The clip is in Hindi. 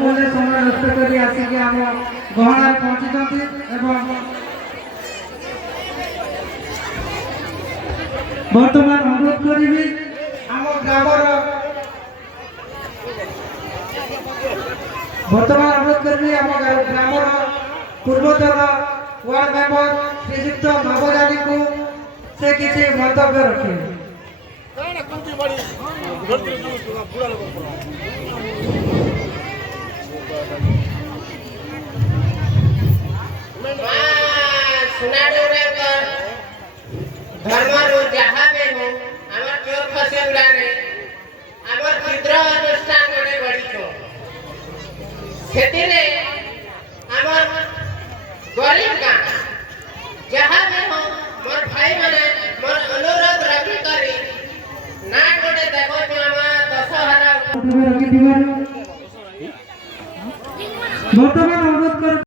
मने समय नष्ट कर आसिक आम गहना पहुंची बर्तमान अनुरोध करी आम ग्रामर बर्तमान अनुरोध करी आम ग्रामर पूर्वतन वार्ड मेंबर श्रीयुक्त नवजानी को से किसी मंतव्य रखे। धर्मरू जहाँ भी हो आमर चोर फसे उड़ाने आमर चित्र अनुष्ठान गोटे गढ़ी सेतिरे आमर गरीब गाँ जहाँ भी हो मोर भाई माने मोर अनुरोध रखी करी ना गोटे देखो जो आम दशहरा वर्तमान